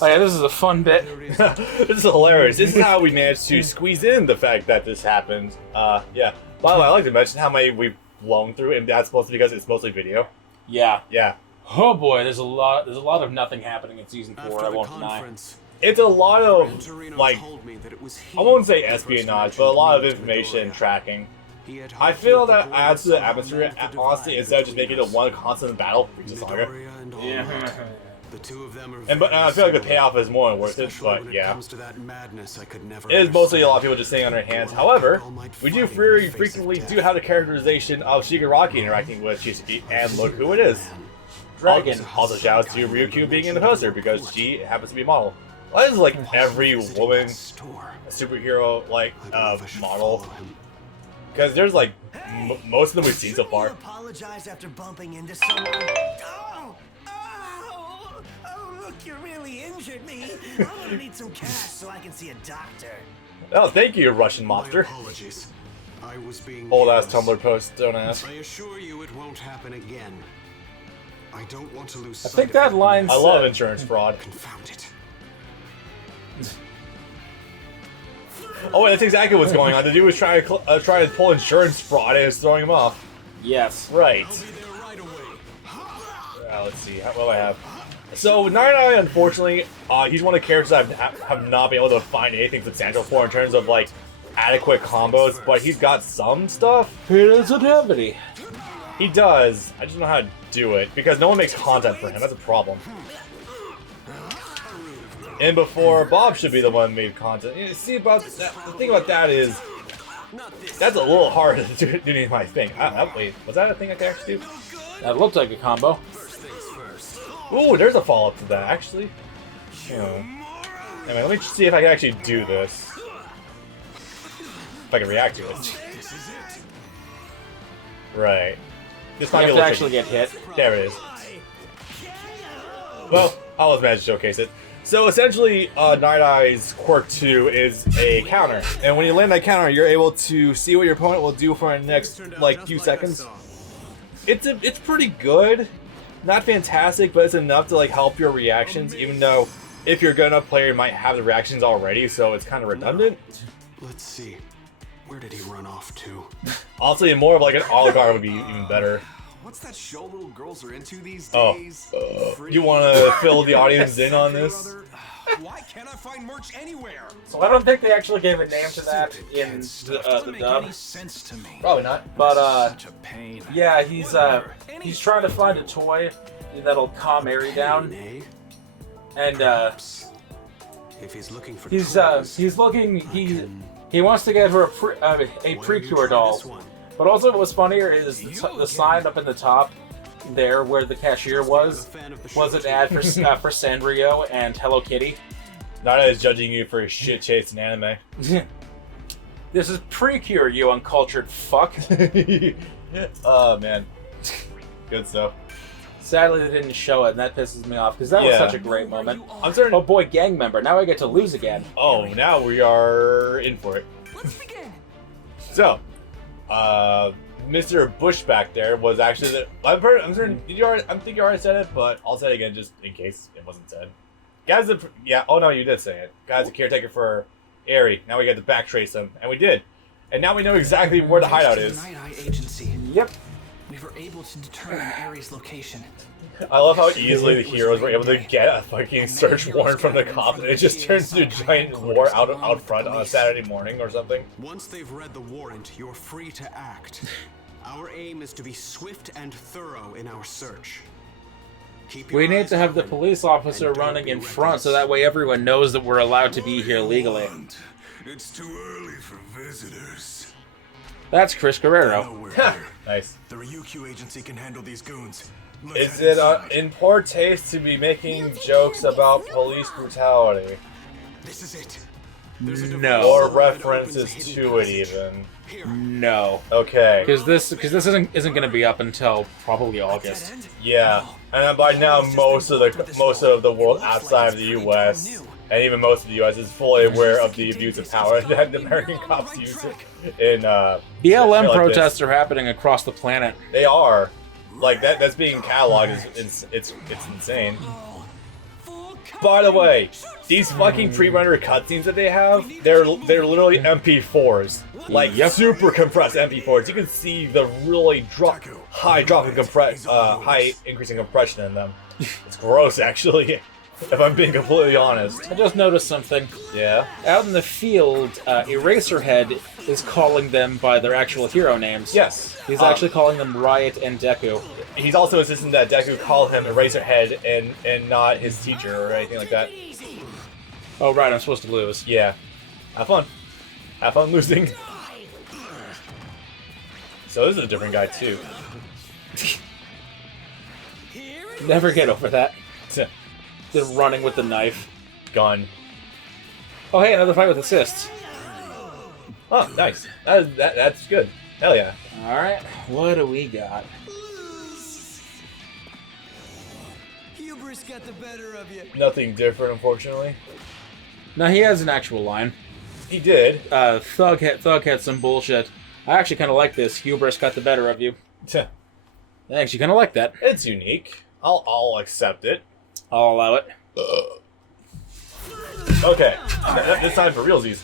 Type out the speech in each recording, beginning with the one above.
Oh yeah, this is a fun bit. This is hilarious. This is how we managed to squeeze in the fact that this happened. Yeah. By the way, I like to mention how many we've blown through, and that's mostly because it's mostly video. Yeah. Yeah. Oh boy, there's a lot of nothing happening in season 4. I won't deny. It's a lot of like, I won't say espionage, but a lot of information tracking. I feel that adds to the atmosphere, honestly, instead of just making it one constant battle, which is longer. Yeah. But I feel like the payoff is more than worth it, but yeah. It is mostly a lot of people just sitting on their hands. However, we do very frequently have the characterization of Shigaraki interacting with Chisaki, and look who it is. Dragon. Also shout out to Ryukyu being in the poster, because she happens to be a model. Well, this is like every woman superhero like model. Because there's like most of them we've seen so far. Apologize after bumping into someone. Oh, look, you really injured me. I'm gonna need some cash so I can see a doctor. Oh, thank you, Russian mobster. Apologies. I was being Old ass Tumblr post, don't ask. I assure you it won't happen again. I don't want to lose I think that line I love insurance fraud. Confound it. Oh, that's exactly what's going on. The dude was trying to pull insurance fraud and it's throwing him off. Yes. Right. Let's see. What do I have? So, Nine, unfortunately, he's one of the characters I have not been able to find anything substantial for in terms of, like, adequate combos, but he's got some stuff. He doesn't have any. He does. I just don't know how to do it, because no one makes content for him. That's a problem. And before, Bob should be the one who made content. You see, about that, the thing about that is, that's a little hard to do my thing. Wait, was that a thing I could actually do? That looked like a combo. Ooh, there's a follow-up to that, actually. Anyway, let me see if I can actually do this. If I can react to it. Right. This might You be have a to little actually get hit. There it is. Well, I'll just manage to showcase it. So essentially, Night Eye's quirk 2 is a counter. And when you land that counter, you're able to see what your opponent will do for the next, like, few seconds. It's pretty good. Not fantastic, but it's enough to, like, help your reactions, even though if you're a good enough player, you might have the reactions already, so it's kind of redundant. Let's see. Where did he run off to? Honestly, more of, like, an oligarch would be even better. What's that show little girls are into these Oh, days? you want to fill the audience in on this? Why can't I find merch anywhere? So I don't think they actually gave a name to that in the dub. Sense to me. Probably not. But Such a pain. yeah, he's trying to find a toy that'll calm Mary down, and If he's looking for he's looking he wants to get her a Precure doll. But also what was funnier is the sign up in the top there where the cashier was an ad for Sanrio and Hello Kitty. Nada is judging you for shit chasing anime. This is Precure, you uncultured fuck. Oh man, good stuff. Sadly, they didn't show it, and that pisses me off because that was such a great moment. I'm certain. Oh boy, gang member! Now I get to lose again. Oh, now we are in for it. Let's begin. So, Mr. Bush back there was actually the. I'm certain. I think you already said it, but I'll say it again just in case it wasn't said. Guys, yeah. Oh no, you did say it. Guy's a caretaker for Aerie. Now we got to backtrace him, and we did. And now we know exactly where the hideout is. Night Eye Agency. Yep. We were able to determine Aerie's location. I love how easily the heroes were able to get a fucking search warrant from the cops, and it just turns into a giant war out front on a Saturday morning or something. Once they've read the warrant, you're free to act. Our aim is to be swift and thorough in our search. Keep your We need eyes to have the open, police officer and don't running be in front reckless. so that way everyone knows that we're allowed to be here legally. It's too early for visitors. That's Chris Guerrero. No, we're here. Nice. The Ryukyu agency can handle these goons. Is it in poor taste to be making jokes about police brutality? This is it. No. Or references to it even? No. Okay. Because this isn't going to be up until probably August. Yeah. And by now most of the world outside of the US and even most of the US is fully aware of the abuse of power that the American cops use in BLM shit like protests this. are happening across the planet. They are. Like that's being cataloged is it's insane. By the way, these fucking pre-rendered cutscenes that they have, they're literally MP4s. Like, super compressed MP4s. You can see the really high increase in compression in them. It's gross, actually, if I'm being completely honest. I just noticed something. Yeah? Out in the field, Eraserhead is calling them by their actual hero names. Yes. He's actually calling them Riot and Deku. He's also insisting that Deku call him Eraserhead and not his teacher or anything like that. Oh, right, I'm supposed to lose. Yeah. Have fun. Have fun losing. So this is a different guy, too. Never get over that. The running with the knife. Gun. Oh, hey, another fight with assists. Oh, nice. That's good. Hell yeah. Alright, what do we got? Hubris got the better of you. Nothing different, unfortunately. Now, he has an actual line. He did. Thug had some bullshit. I actually kind of like this. Hubris got the better of you. I actually kind of like that. It's unique. I'll accept it. I'll allow it. Okay. This time for realsies.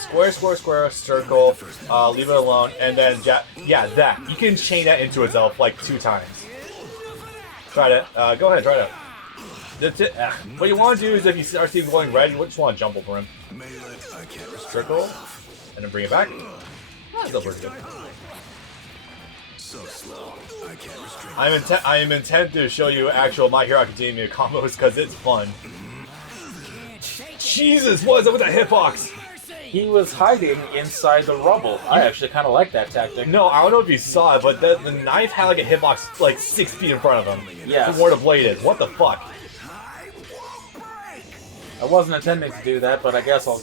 Square, square, square, circle, leave it alone, and then, yeah, that. You can chain that into itself like 2 times. Try it. Go ahead, try it out. That's it. What you want to do is if you start seeing going red, you just want to jump over him. Circle, and then bring it back. That's still pretty good. So slow, I can't restrain. I am intent to show you actual My Hero Academia combos because it's fun. Jesus, what is up with that hitbox? He was hiding inside the rubble. I actually kind of like that tactic. No, I don't know if you saw it, but the knife had like a hitbox like 6 feet in front of him. Yeah. From where the blade is. What the fuck? I wasn't intending to do that, but I guess I'll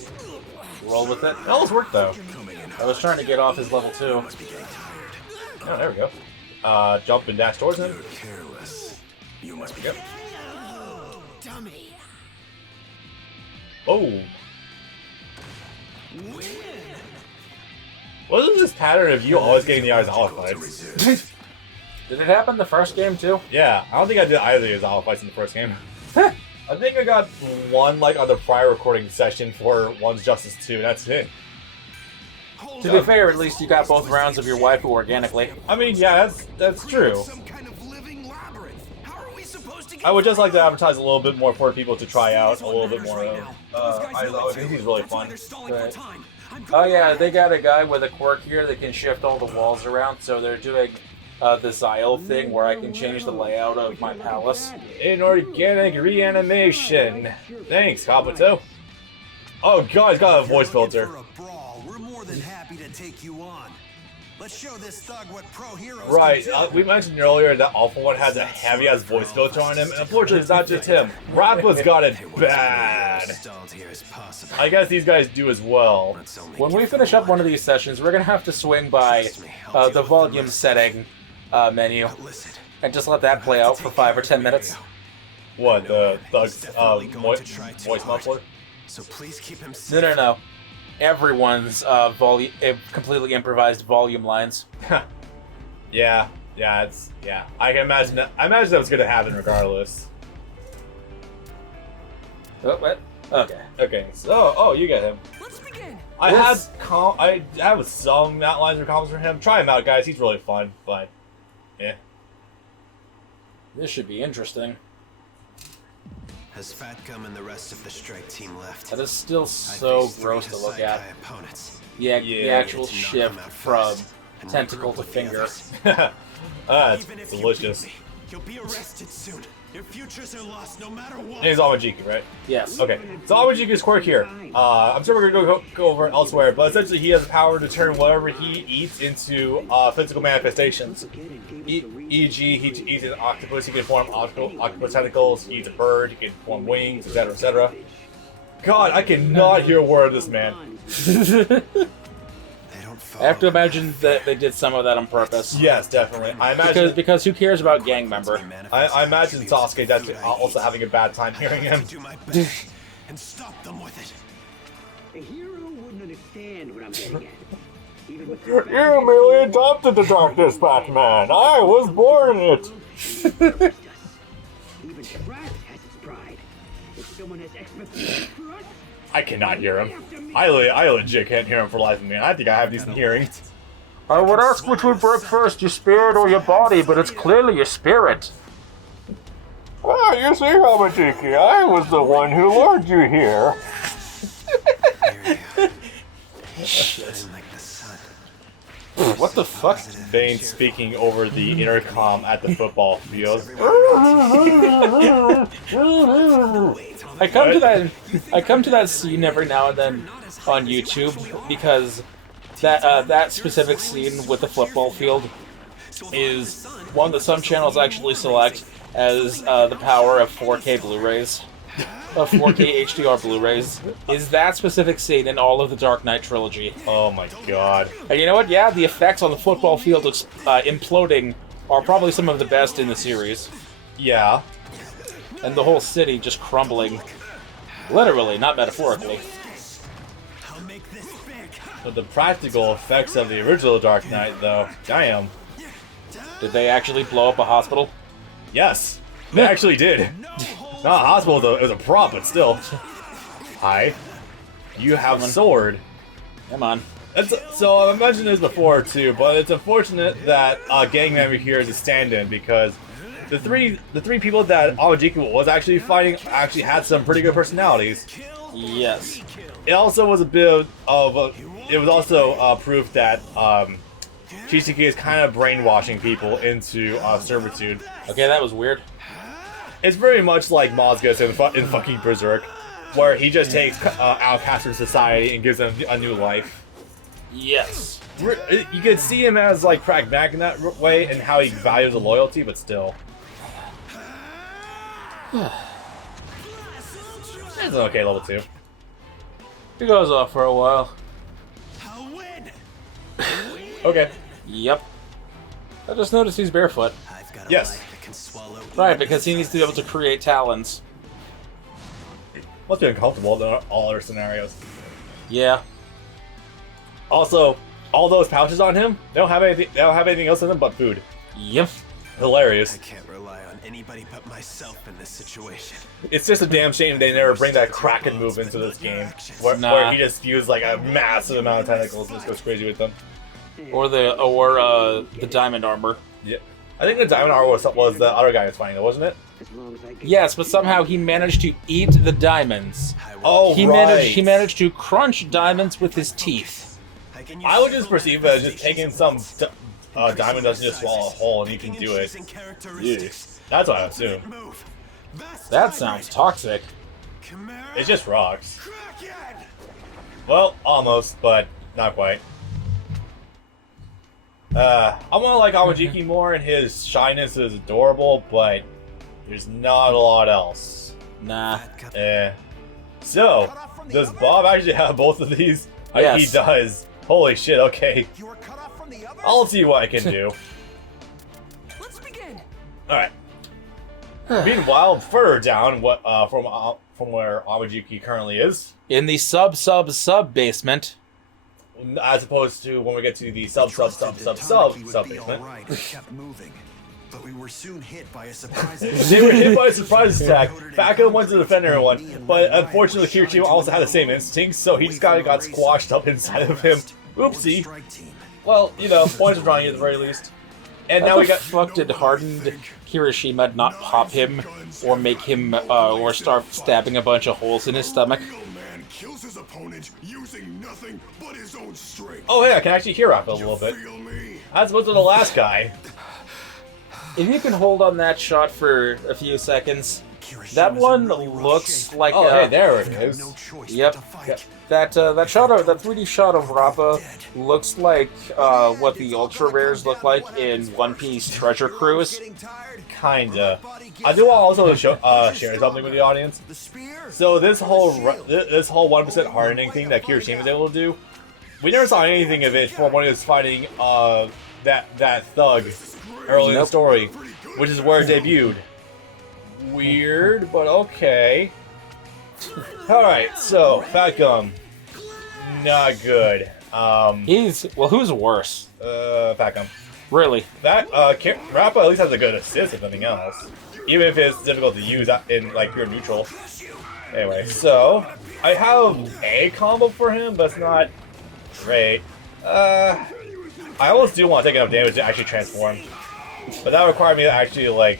roll with it. It almost worked though. I was trying to get off his level 2. Oh, there we go. Jump and dash towards him. Careless. You must be Yep. Dummy. Oh. What is this pattern of you always getting the Aizawa fights? Did it happen the first game too? Yeah, I don't think I did either of the Aizawa fights in the first game. I think I got one like on the prior recording session for One's Justice 2, and that's it. To be fair, at least you got both rounds of your waifu organically. I mean, yeah, that's true. Some kind of living labyrinth. How are we supposed to get I would just like to advertise a little bit more for people to try out a little bit more of. I think he's really fun. Right. Oh yeah, they got a guy with a quirk here that can shift all the walls around, so they're doing the Xyle thing where I can change the layout of my palace. Inorganic reanimation. Thanks, Kabuto. Oh god, he's got a voice filter. For a brawl, we're more than happy to take you on. Let's show this thug what pro heroes Right, can do. we mentioned earlier that Alpha One has a heavy-ass voice filter on him, and unfortunately it's not just him. Rappa's got it bad. Installed here as possible. I guess these guys do as well. When we finish up one of these sessions, we're gonna have to swing by the volume setting menu Listen, and just let that play out for 5 or 10 minutes. What, the He's definitely going to try too voice hard. muffler? So please keep him safe. No. Everyone's completely improvised volume lines. Yeah. I can imagine that. I imagine that was gonna happen regardless. Oh, what? Okay. Okay, so you get him. Let's begin. I have some outlines or comments for him. Try him out, guys. He's really fun, but yeah. This should be interesting. Has Fatgum and the rest of the strike team left? That is still so gross to look at. Opponents. The Yeah, actual to knock shift them out from fast and tentacle to regroup with the finger. others. That's Even if you delicious. beat me, you'll be arrested soon. Your futures are lost no matter what. And he's Awajiki, right? Yes. Okay, so Awajiku's quirk here. I'm sure we're gonna go over it elsewhere, but essentially he has the power to turn whatever he eats into physical manifestations. E.g., he eats an octopus, he can form octopus tentacles, he eats a bird, he can form wings, etc., etc. God, I cannot hear a word of this man. They don't I have to follow imagine that they did some of that on purpose. Yes, definitely. I imagine. Because who cares about gang member? I imagine Sasuke that's also having a bad time hearing him. Do my best and stop them with it. A hero wouldn't understand what I'm getting at. Even with You merely adopted the darkness, Batman. I was born in it. Even Trash has its pride. someone has expertise. I cannot hear him. I legit can't hear him for the life of me. I think I have decent hearing. I would ask which would break first, your spirit or your body, but it's clearly your spirit. Well, you see, Hamajiki, I was the one who lured you here. What the fuck? Vane speaking over the intercom at the football field. I come to that scene every now and then on YouTube because that specific scene with the football field is one that some channels actually select as the power of 4K Blu-rays, of 4K HDR Blu-rays, is that specific scene in all of the Dark Knight trilogy. Oh my god. And you know what? Yeah, the effects on the football field imploding are probably some of the best in the series. Yeah. And the whole city just crumbling. Literally, not metaphorically. But the practical effects of the original Dark Knight, though, damn. Did they actually blow up a hospital? Yes, they actually did. Not a hospital, though. It was a prop, but still. Hi. You have sword. Come on. So I mentioned this before, too, but it's unfortunate that gang member here is a stand-in, because the three people that Awajiki was actually fighting actually had some pretty good personalities. Yes. It also was a bit of it was also proof that Chisaki is kind of brainwashing people into servitude. Okay, that was weird. It's very much like Mozgus in fucking Berserk, where he just takes outcasts from society and gives them a new life. Yes. You can see him as like pragmatic in that way and how he values the loyalty, but still. It's an okay level 2. He goes off for a while. Okay. Yep. I just noticed he's barefoot. Yes. Right, because he needs to be able to create talons. Must be uncomfortable in all other scenarios. Yeah. Also, all those pouches on him, they don't have anything else in them but food. Yep. Hilarious. I can't rely on anybody but myself in this situation. It's just a damn shame they never bring that Kraken move into this game, where he just used like a massive amount of tentacles and just goes crazy with them. Or the diamond armor. Yeah, I think the diamond armor was the other guy was fighting, though, wasn't it? Yes, but somehow he managed to eat the diamonds. Oh, He managed to crunch diamonds with his teeth. I would just perceive it as just taking some diamond doesn't just swallow a hole and you can do it. Yeah. That's what I assume. That sounds toxic. It's just rocks. Well, almost, but not quite. I want to like Awajiki more, and his shyness is adorable, but there's not a lot else. Nah. So, does Bob actually have both of these? Yes. He does. Holy shit, okay. I'll see what I can do. Let's begin. Alright. Meanwhile, further down from where Awajiki currently is, In the sub basement. as opposed to when we get to the sub basement. We kept moving, but we were soon hit by a surprise. They were hit by a surprise attack. Backup went to defend everyone, but unfortunately Kirishima also had the same instincts, so he just kind of got squashed up inside of him. Oopsie. Well, you know, points are drawing at the very least. And now we got. Fuck did hardened Kirishima not pop him or make him or start stabbing a bunch of holes in his stomach? Man kills his opponent using nothing but his own strength. Oh yeah, I can actually hear Rappa a little bit. Feel me? As opposed to the last guy. If you can hold on that shot for a few seconds, that one looks like Oh, hey, there it is. Yep. That 3D shot of Rappa looks like what the ultra rares look like in One Piece Treasure Cruise. Kinda. I do want to also share something with the audience. So this whole 1% hardening thing that Kirishima was able to do, we never saw anything of it from when he was fighting that thug early in the story, which is where it debuted. Weird, but okay. Alright, so, Fat Gum. Not good. Who's worse? Fat Gum. Really? Rappa at least has a good assist, if nothing else. Even if it's difficult to use in, like, pure neutral. Anyway, so I have a combo for him, but it's not great. I almost do want to take enough damage to actually transform, but that would require me to actually like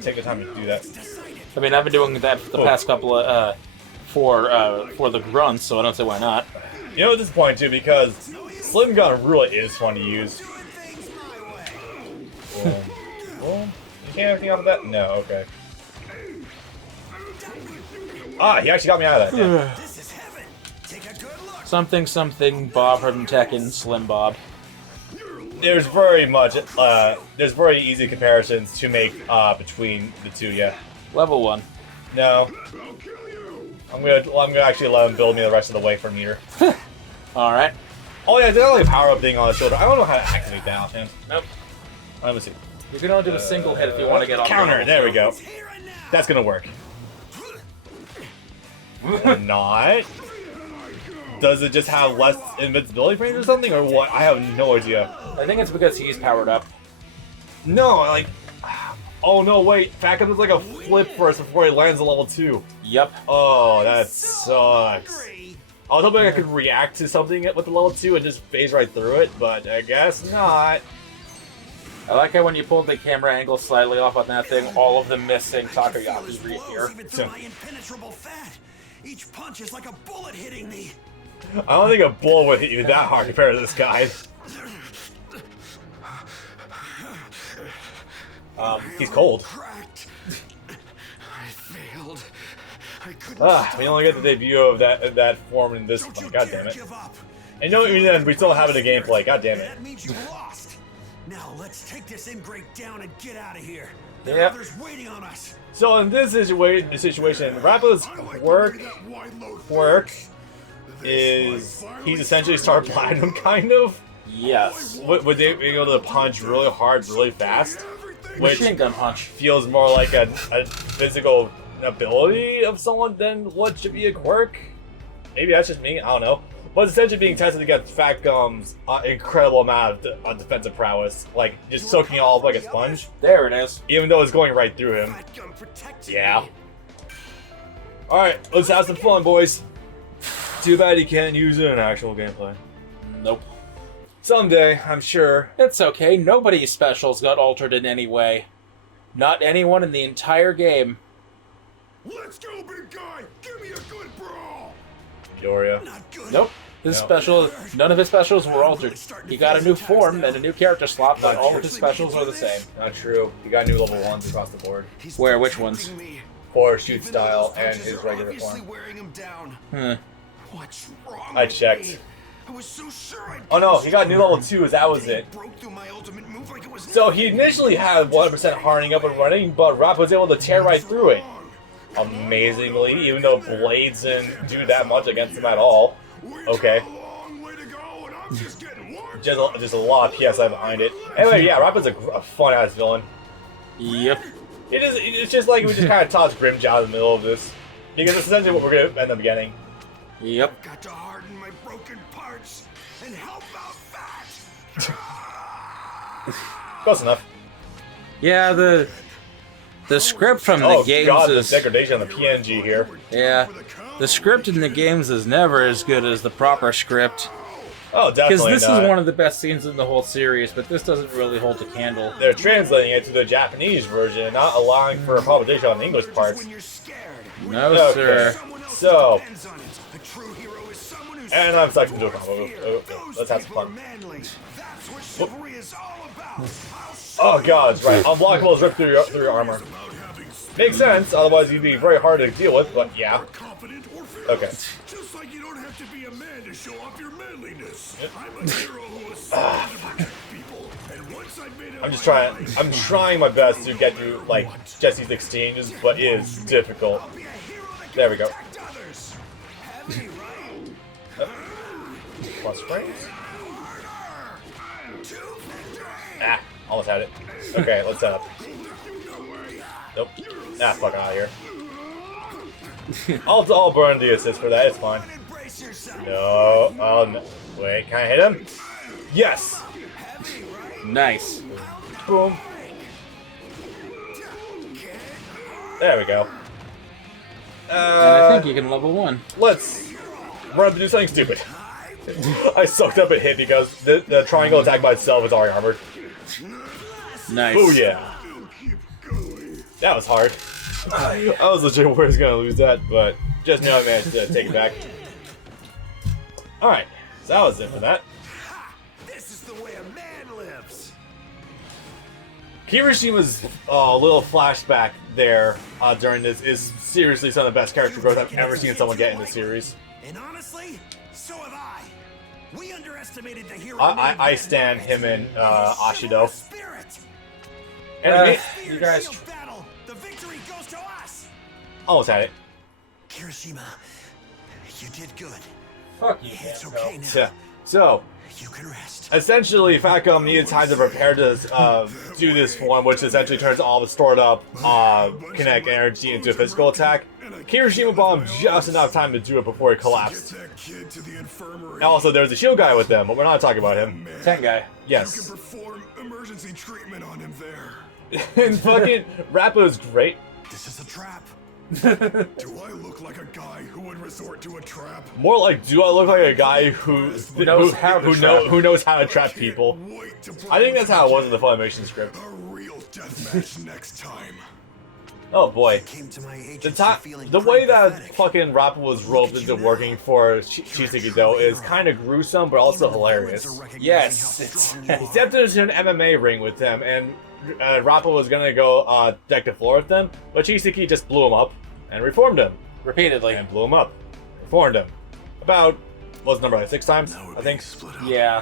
take the time to do that. I mean, I've been doing that for the past couple of for the grunts, so I don't see why not. You know, it's disappointing too because Slim Gun really is fun to use. Boom. Boom. You can't have anything off of that? No. Okay. Ah, he actually got me out of that. Damn. This is heaven. Take a good look. Something Bob from Tekken, Slim Bob. There's very easy comparisons to make between the two. Yeah. Level 1. No. I'm gonna actually let him build me the rest of the way from here. Alright. Oh yeah, there's like a power up thing on his shoulder. I don't know how to activate that offhand. Nope. Let me see. You can only do a single hit if you want to get off. Counter. There we go. That's gonna work. Or not. Does it just have less invincibility frames or something, or what? I have no idea. I think it's because he's powered up. No, like. Oh no, wait. Fat does like a flip first before he lands a level 2. Yep. Oh, that sucks. I was hoping I could react to something with the level 2 and just phase right through it, but I guess not. I like how when you pull the camera angle slightly off on that thing, all of the missing Takoyaki's reappear. Even through my impenetrable fat. Each punch is like a bullet hitting me. I don't think a bull would hit you that hard compared to this guy. He's cold. I failed. I couldn't We only get the debut of that form in this one. God damn it. And no, even then, we still have it in gameplay. God damn it. That means you lost. Now let's take this ingrate down and get out of here. There Yep. are others waiting on us. So in this situation, Rappa's work is he's essentially Star Platinum, kind of. Yes. Would they be able to punch really hard, really fast? Which Machine gun punch. feels more like a physical ability of someone than what should be a quirk. Maybe that's just me. I don't know. But it's essentially being tested against Fat Gum's incredible amount of defensive prowess, like just soaking it all up like a sponge. There it is. Even though it's going right through him. Fat Gum protected Yeah. me. Alright, let's have some fun, boys. Too bad he can't use it in actual gameplay. Nope. Someday, I'm sure. It's okay. Nobody's specials got altered in any way. Not anyone in the entire game. Let's go, big guy! Give me a good brawl! Yoria. Not good. Nope. His No. special, none of his specials were altered. He got a new form and a new character slot, but all of his specials are the same. Not true. He got new level 1s across the board. He's Where? Which ones? protecting me. For shoot Even though style those and punches his are regular obviously form. wearing him down. What's wrong I with checked. me? I was so sure I'd Oh no, get he got new level 2s, that was He it. broke through my ultimate move like it was So he initially had 100% hardening up and running, but Rappa was able to tear right through it. Amazingly, even though Blades didn't do that much against him at all. Okay. A long way to go, and I'm just getting warmed. Just a lot of PSI behind it. Anyway, yeah, Rappa's a fun-ass villain. Yep. It's just like we just kind of tossed Grimjaw in the middle of this. Because it's essentially what we're going to end up getting. Yep. Got to harden my broken parts and help out Fat. Close enough. Yeah, the script from the Oh games god, the is degradation on the PNG here. yeah. The script in the games is never as good as the proper script. Oh, Because definitely this not. is one of the best scenes in the whole series, but this doesn't really hold a candle. They're translating it to the Japanese version and not allowing for a publication on the English parts. When you're scared. No, Okay. sir. Someone else So- depends on it. A true hero is someone who's And I'm stuck into a combo. Those Let's have some people are fun. manly. That's what chivalry is all about. Oh god, that's right. Unblockable is ripped through your armor. About having speed, Makes sense, otherwise you'd be very hard to deal with, but yeah. confident or fearless. Okay. Just like you don't have to be a man to show off your manliness. I'm a hero who was sworn to protect people, and once I made it I'm trying my best to get through, like, Jesse's exchanges, but it is difficult. Be a hero that can There we go. protect others. Heavy, right? Plus frames? To victory. Ah, almost had it. Okay, let's set up. Nope. Ah, fuck out of here. I'll burn the assist for that, it's fine. Embrace yourself. No, oh no. Wait, can I hit him? Yes! Nice. Boom. There we go. And I think you can level 1. Let's run up to do something stupid. I sucked up a hit because the triangle attack by itself is already armored. Nice. Oh yeah. That was hard. I was legit worried I was gonna lose that, but just now I managed to take it back. Alright, so that was it for that. This is the way a man lives. Kirishima's little flashback there during this is seriously some of the best character growth I've ever seen someone get in the series. And honestly, so have I. We underestimated the hero. I stand him and Ashido. Spirit. And You guys. Shield battle. The victory goes to us. almost had it. Kirishima, you did good. Fuck you, It's Danko. okay now. Yeah. So, You can rest. essentially, Facom needed time to prepare to do this form, which essentially turns all the stored up kinetic energy into a physical attack. Kirishima bombed just enough time to do it before he collapsed. Get that kid to the infirmary. And also, there's a shield guy with them, but we're not talking about him. Tank guy. You can Yes. perform emergency treatment on him there. And fucking Rappa is great. This is a trap. Do I look like a guy who would resort to a trap? More like, do I look like a guy who knows how to trap. who knows how to trap people? Wait to I think that's how it was in the Funimation script. a real deathmatch next time. Oh boy. Came to my The agency top, feeling the pretty way that pathetic. fucking Rappa was roped into working for Chiseki though is kind of gruesome, but also hilarious. Yes, it's- He stepped into an MMA ring with them, and Rappa was gonna go deck the floor with them, but Chiseki just blew him up and reformed him, Repeatedly. and blew him up, reformed him. About, what was the number, like 6 times, I think? Yeah.